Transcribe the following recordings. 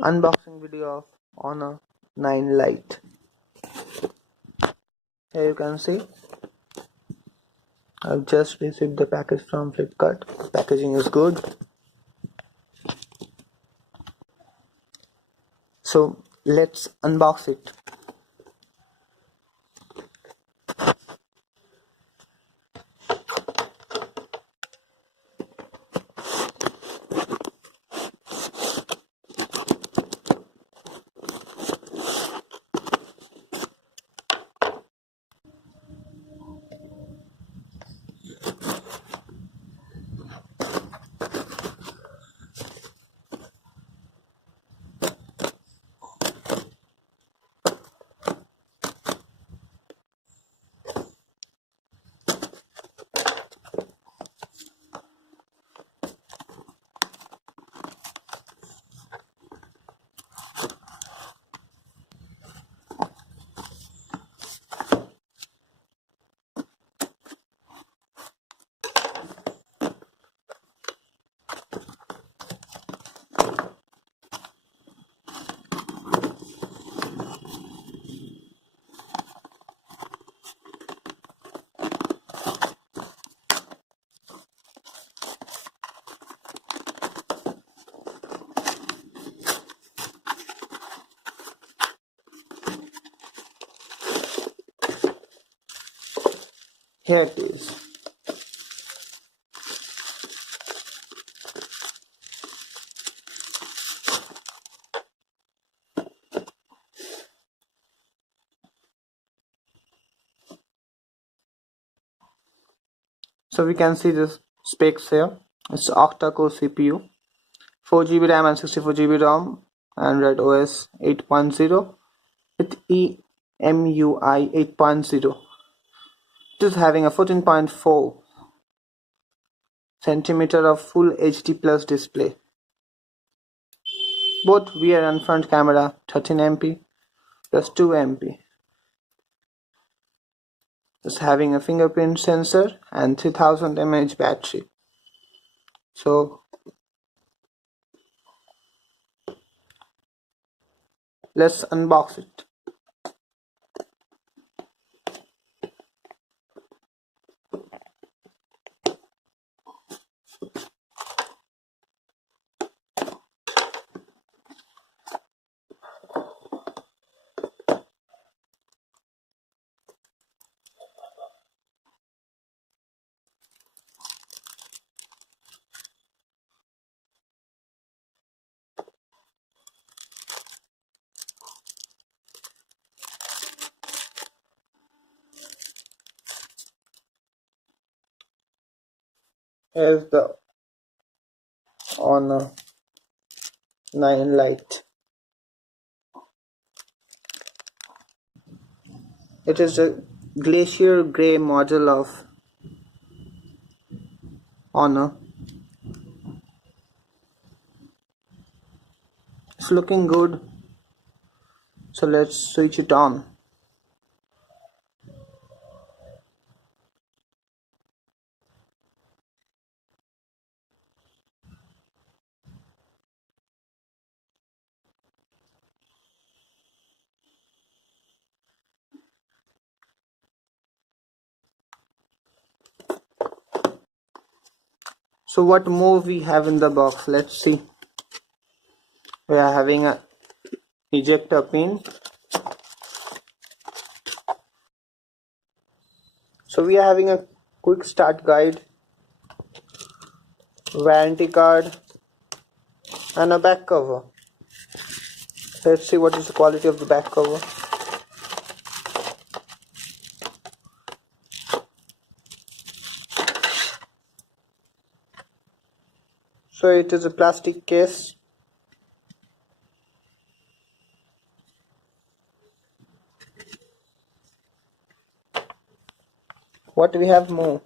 Unboxing video of Honor 9 Lite. Here you can see I've just received the package from Flipkart. The packaging is good. So let's unbox it. Here it is. So we can see the specs here. It's octa-core CPU, 4GB RAM and 64GB ROM, Android OS 8.0 with EMUI 8.0. It is having a 14.4 centimeter of Full HD Plus display. Both rear and front camera 13MP plus 2MP. It's having a fingerprint sensor and 3000 mAh battery. So let's unbox it. Here's the Honor 9 Lite. It is a glacier grey model of Honor. It's looking good. So let's switch it on. So what more we have in the box? Let's see. We are having a ejector pin. So we are having a quick start guide, warranty card and a back cover. Let's see what is the quality of the back cover. So it is a plastic case. What we have more?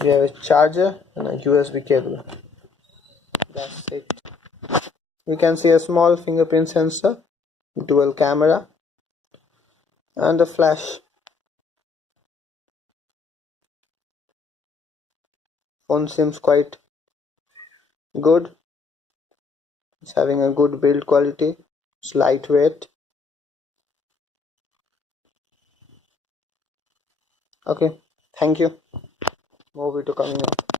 We have a charger and a USB cable. That's it. We can see a small fingerprint sensor, dual camera and a flash. Phone seems quite good. It's having a good build quality. It's lightweight. Okay, thank you. Movie to coming up.